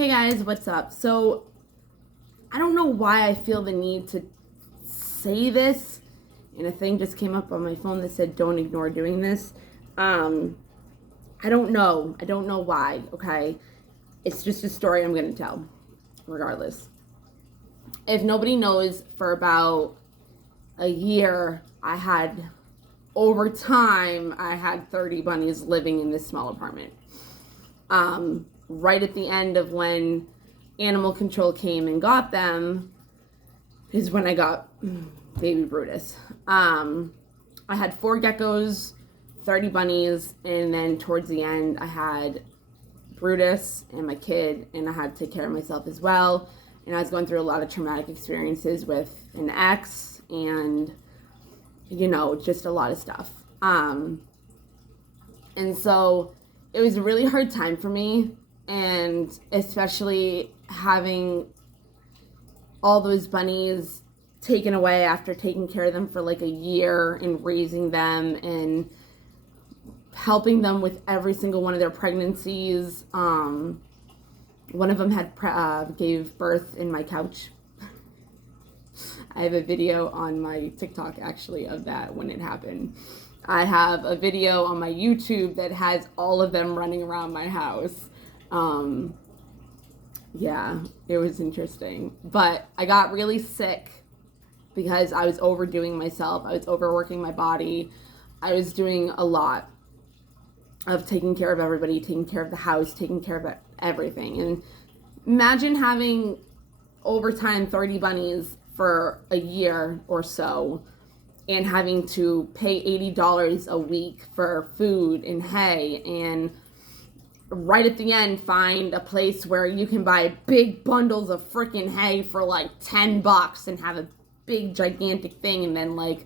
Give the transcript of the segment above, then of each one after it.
Hey guys, what's up? So, I don't know why I feel the need to say this, and a thing just came up on my phone that said don't ignore doing this. I don't know. I don't know why, okay? It's just a story I'm going to tell, regardless. If nobody knows, for about a year, over time, I had 30 bunnies living in this small apartment. Right at the end of when animal control came and got them is when I got baby Brutus. I had 4 geckos, 30 bunnies, and then towards the end I had Brutus and my kid, and I had to take care of myself as well. And I was going through a lot of traumatic experiences with an ex and, just a lot of stuff. And so it was a really hard time for me, and especially having all those bunnies taken away after taking care of them for like a year and raising them and helping them with every single one of their pregnancies. One of them gave birth in my couch. I have a video on my TikTok actually of that when it happened. I have a video on my YouTube that has all of them running around my house. Yeah, it was interesting. But I got really sick because I was overdoing myself. I was overworking my body. I was doing a lot of taking care of everybody, taking care of the house, taking care of everything. And imagine having over time 30 bunnies for a year or so and having to pay $80 a week for food and hay, and right at the end find a place where you can buy big bundles of freaking hay for like $10 and have a big gigantic thing, and then like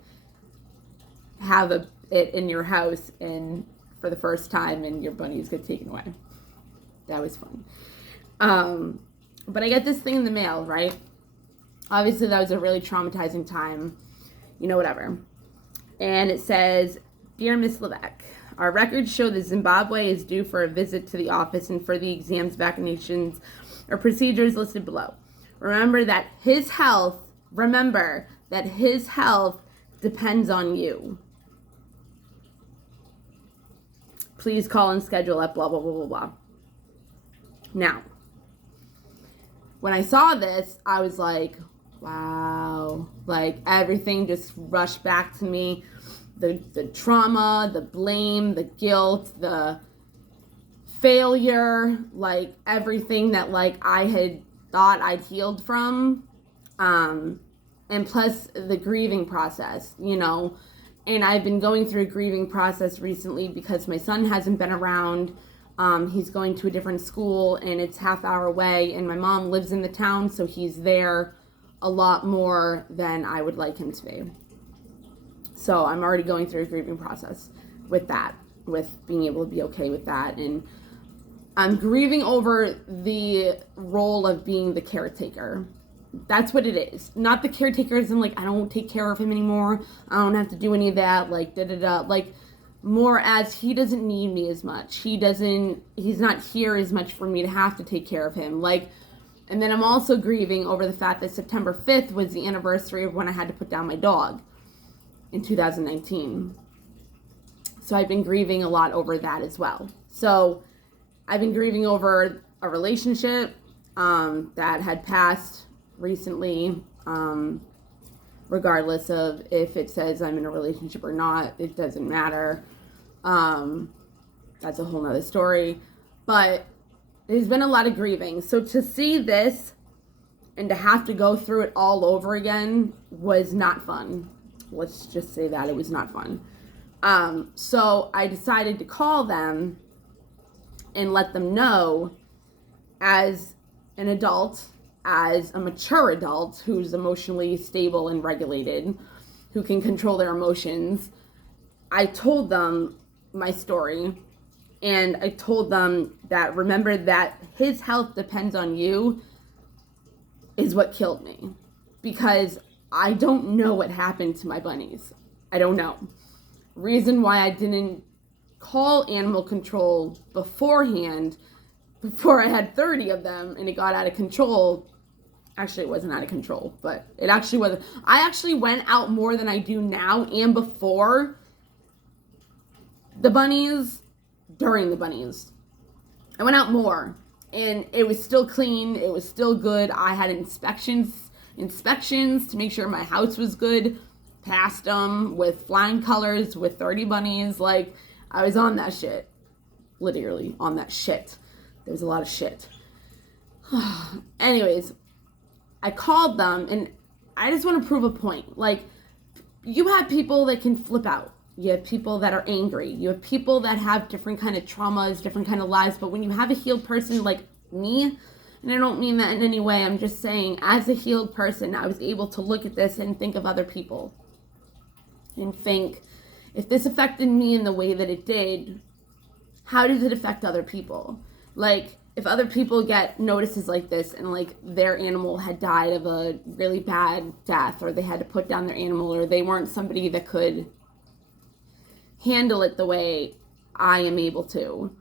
have it in your house and for the first time, and your bunnies get taken away. That was fun. But I get this thing in the mail, right? Obviously that was a really traumatizing time, whatever. And it says, "Dear Miss Levesque, our records show that Zimbabwe is due for a visit to the office and for the exams, vaccinations, or procedures listed below. Remember that his health depends on you. Please call and schedule at blah, blah, blah, blah, blah." Now, when I saw this, I was like, wow, like everything just rushed back to me. The trauma, the blame, the guilt, the failure, like everything that like I had thought I'd healed from, and plus the grieving process, and I've been going through a grieving process recently because my son hasn't been around. He's going to a different school and it's half-hour away, and my mom lives in the town, so he's there a lot more than I would like him to be. So I'm already going through a grieving process with that, with being able to be okay with that. And I'm grieving over the role of being the caretaker. That's what it is. Not the caretaker as in like, I don't take care of him anymore. I don't have to do any of that, like da-da-da. Like more as he doesn't need me as much. He's not here as much for me to have to take care of him. Like, and then I'm also grieving over the fact that September 5th was the anniversary of when I had to put down my dog in 2019. So I've been grieving a lot over that as well. So I've been grieving over a relationship that had passed recently, regardless of if it says I'm in a relationship or not. It doesn't matter. That's a whole nother story. But there's been a lot of grieving. So to see this and to have to go through it all over again was not fun. Let's just say that it was not fun. So I decided to call them and let them know, as an adult, as a mature adult who's emotionally stable and regulated, who can control their emotions. I told them my story, and I told them that remember that his health depends on you is what killed me, because I don't know what happened to my bunnies. I don't know. Reason why I didn't call animal control beforehand before I had 30 of them and it got out of control. Actually, it wasn't out of control, but it actually wasn't. I actually went out more than I do now and before the bunnies, during the bunnies. I went out more and it was still clean. It was still good. I had inspections to make sure my house was good. Passed them with flying colors with 30 bunnies. Like, I was on that shit. Literally on that shit. There was a lot of shit. Anyways, I called them and I just want to prove a point. Like, you have people that can flip out. You have people that are angry. You have people that have different kind of traumas, different kind of lives. But when you have a healed person like me, and I don't mean that in any way, I'm just saying, as a healed person, I was able to look at this and think of other people. And think, if this affected me in the way that it did, how does it affect other people? Like, if other people get notices like this and like their animal had died of a really bad death, or they had to put down their animal, or they weren't somebody that could handle it the way I am able to.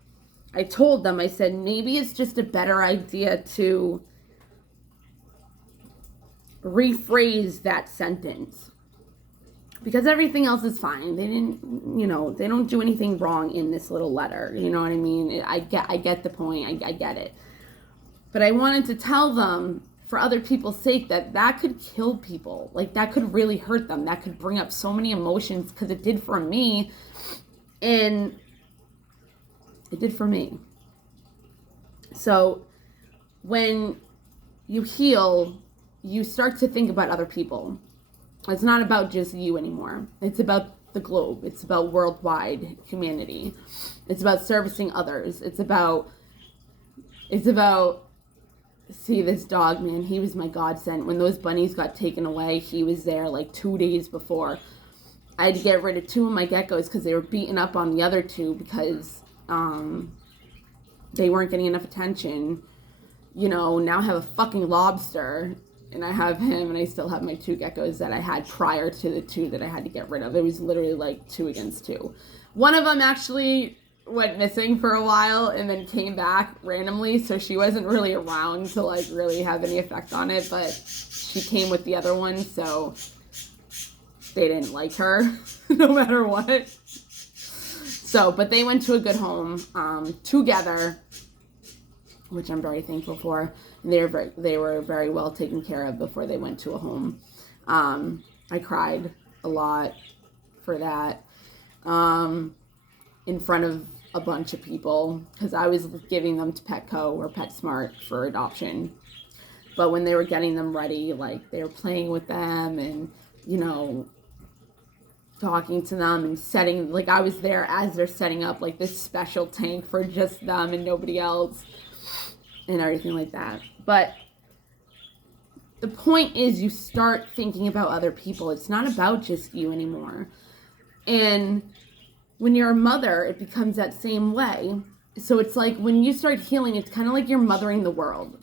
I told them, I said, maybe it's just a better idea to rephrase that sentence. Because everything else is fine. They didn't, they don't do anything wrong in this little letter. You know what I mean? I get the point. I get it. But I wanted to tell them, for other people's sake, that could kill people. Like, that could really hurt them. That could bring up so many emotions, because it did for me. And it did for me. So when you heal, you start to think about other people. It's not about just you anymore. It's about the globe. It's about worldwide humanity. It's about servicing others. It's about, see, this dog, man, he was my godsend. When those bunnies got taken away, he was there like 2 days before. I had to get rid of 2 of my geckos because they were beating up on the other 2 because they weren't getting enough attention. Now I have a fucking lobster, and I have him, and I still have my 2 geckos that I had prior to the 2 that I had to get rid of. It was literally like 2 against 2. One of them actually went missing for a while and then came back randomly, so she wasn't really around to like really have any effect on it, but she came with the other one, so they didn't like her no matter what. So, but they went to a good home together, which I'm very thankful for. And they were very well taken care of before they went to a home. I cried a lot for that in front of a bunch of people, because I was giving them to Petco or Petsmart for adoption. But when they were getting them ready, like, they were playing with them and, talking to them and setting, like, I was there as they're setting up like this special tank for just them and nobody else and everything like that. But the point is, you start thinking about other people. It's not about just you anymore. And when you're a mother, it becomes that same way. So it's like, when you start healing, it's kind of like you're mothering the world.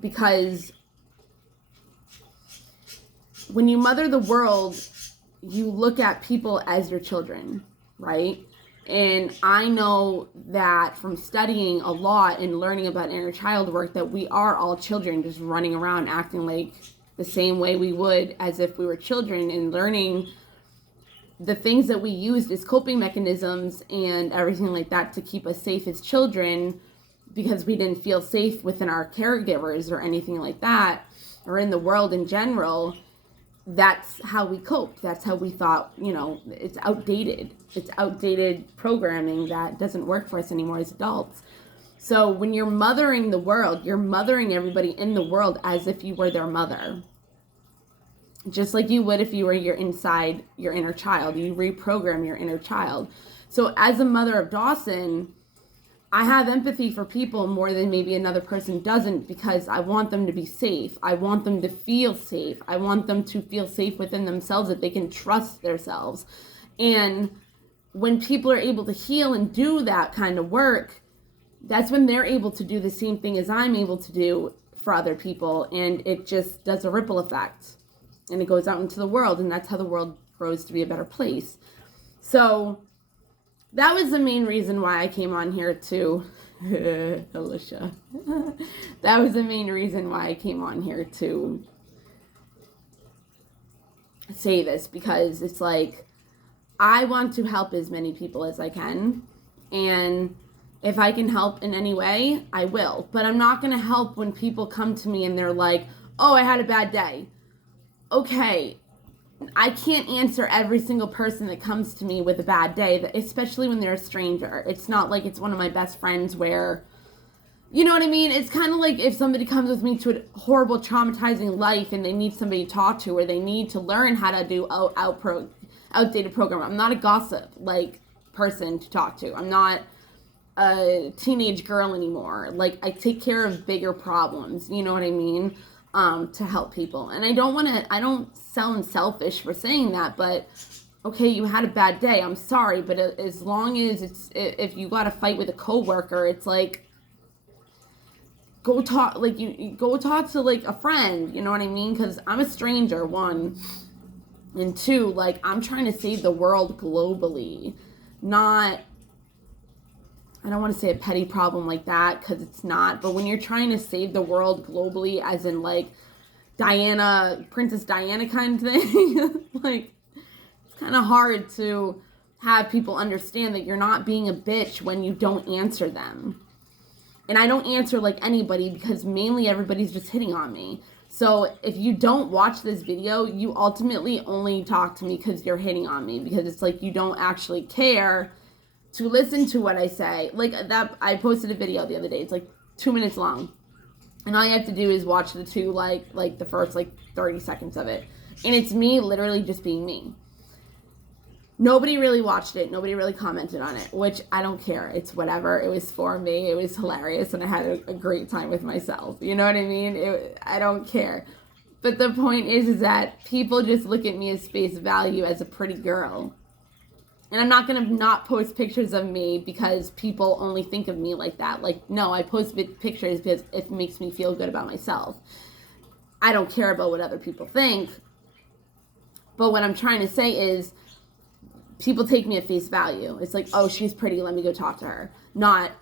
Because when you mother the world, you look at people as your children, right? And I know that from studying a lot and learning about inner child work, that we are all children just running around acting like the same way we would as if we were children, and learning the things that we used as coping mechanisms and everything like that to keep us safe as children, because we didn't feel safe within our caregivers or anything like that, or in the world in general. That's how we coped. That's how we thought, it's outdated. It's outdated programming that doesn't work for us anymore as adults. So when you're mothering the world, you're mothering everybody in the world as if you were their mother. Just like you would if you were your inner child. You reprogram your inner child. So as a mother of Dawson, I have empathy for people more than maybe another person doesn't, because I want them to be safe. I want them to feel safe. I want them to feel safe within themselves, that they can trust themselves. And when people are able to heal and do that kind of work, that's when they're able to do the same thing as I'm able to do for other people. And it just does a ripple effect. And it goes out into the world, and that's how the world grows to be a better place. So that was the main reason why I came on here to Alicia. That was the main reason why I came on here to say this, because it's like, I want to help as many people as I can, and if I can help in any way, I will. But I'm not going to help when people come to me and they're like, oh, I had a bad day. Okay, I can't answer every single person that comes to me with a bad day, especially when they're a stranger. It's not like it's one of my best friends where, you know what I mean? It's kind of like if somebody comes with me to a horrible, traumatizing life and they need somebody to talk to, or they need to learn how to do outdated program. I'm not a gossip, like, person to talk to. I'm not a teenage girl anymore. Like, I take care of bigger problems, you know what I mean, to help people. And I don't sound selfish for saying that, but okay, you had a bad day, I'm sorry, but as long as if you got a fight with a coworker, it's like, go talk, like, you go talk to, like, a friend, you know what I mean? Because I'm a stranger, one, and two, like, I'm trying to save the world globally, not, I don't want to say a petty problem like that, because it's not, but when you're trying to save the world globally, as in, like, Princess Diana kind of thing, like, it's kind of hard to have people understand that you're not being a bitch when you don't answer them. And I don't answer like anybody, because mainly everybody's just hitting on me. So if you don't watch this video, you ultimately only talk to me because you're hitting on me, because it's like you don't actually care to listen to what I say. Like that, I posted a video the other day. It's like 2 minutes long. And all you have to do is watch the two, like the first 30 seconds of it. And it's me literally just being me. Nobody really watched it. Nobody really commented on it, which I don't care. It's whatever. It was for me. It was hilarious, and I had a great time with myself. You know what I mean? I don't care. But the point is that people just look at me as face value as a pretty girl. And I'm not going to not post pictures of me because people only think of me like that. Like, no, I post pictures because it makes me feel good about myself. I don't care about what other people think. But what I'm trying to say is, people take me at face value. It's like, oh, she's pretty, let me go talk to her. Not,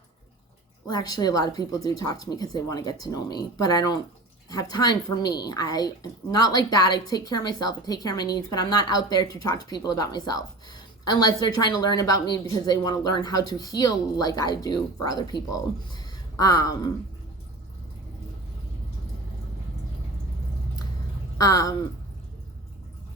well, actually, a lot of people do talk to me because they want to get to know me, but I don't have time for me. I'm not like that. I take care of myself. I take care of my needs, but I'm not out there to talk to people about myself. Unless they're trying to learn about me because they want to learn how to heal like I do for other people.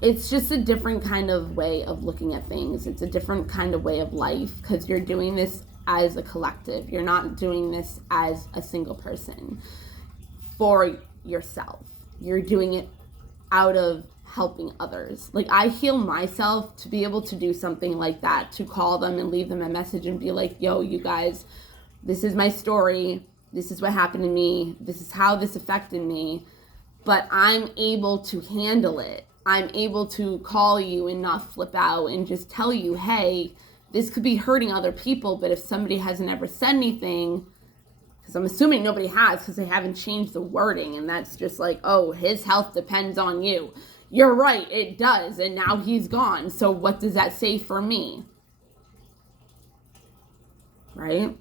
It's just a different kind of way of looking at things. It's a different kind of way of life, because you're doing this as a collective. You're not doing this as a single person for yourself. You're doing it out of helping others. Like, I heal myself to be able to do something like that, to call them and leave them a message and be like, yo, you guys, this is my story. This is what happened to me. This is how this affected me. But I'm able to handle it. I'm able to call you and not flip out and just tell you, hey, this could be hurting other people, but if somebody hasn't ever said anything, because I'm assuming nobody has, because they haven't changed the wording, and that's just like, oh, his health depends on you. You're right, it does, and now he's gone, so what does that say for me? Right?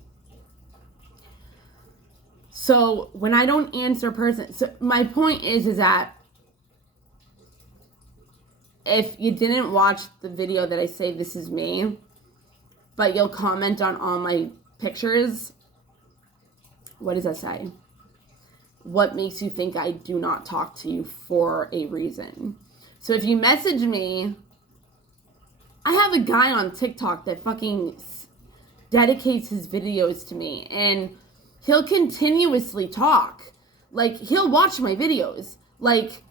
So when I don't answer so my point is that if you didn't watch the video that I say this is me, but you'll comment on all my pictures, what does that say? What makes you think I do not talk to you for a reason? So if you message me, I have a guy on TikTok that fucking dedicates his videos to me, and he'll continuously talk. Like, he'll watch my videos. Like,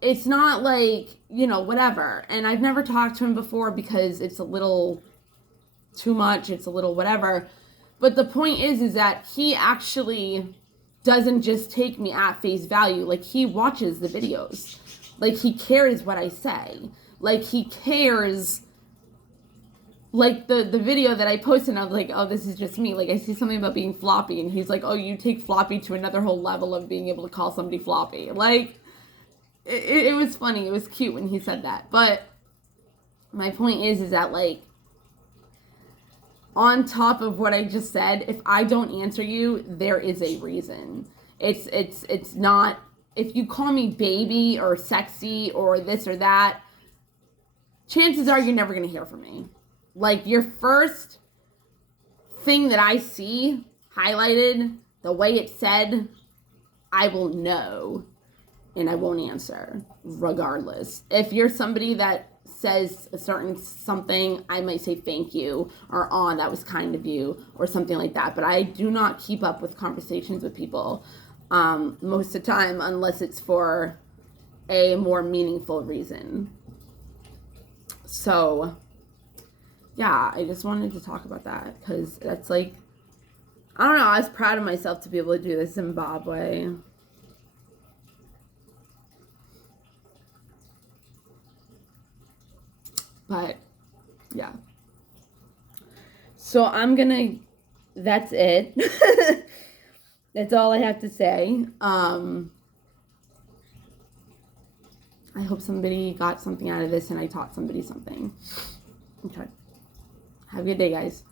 it's not like, whatever. And I've never talked to him before because it's a little too much. It's a little whatever. But the point is that he actually doesn't just take me at face value. Like, he watches the videos. Like, he cares what I say. Like, he cares. Like, the video that I posted, I was like, oh, this is just me. Like, I see something about being floppy, and he's like, oh, you take floppy to another whole level of being able to call somebody floppy. Like, it was funny. It was cute when he said that. But my point is that, like, on top of what I just said, if I don't answer you, there is a reason. It's not, if you call me baby or sexy or this or that, chances are you're never going to hear from me. Like, your first thing that I see highlighted, the way it said, I will know, and I won't answer regardless. If you're somebody that says a certain something, I might say thank you, or that was kind of you, or something like that. But I do not keep up with conversations with people most of the time, unless it's for a more meaningful reason. So yeah, I just wanted to talk about that, because that's like, I don't know, I was proud of myself to be able to do the Zimbabwe. But yeah, so that's it. That's all I have to say. I hope somebody got something out of this and I taught somebody something. Okay. Have a good day, guys.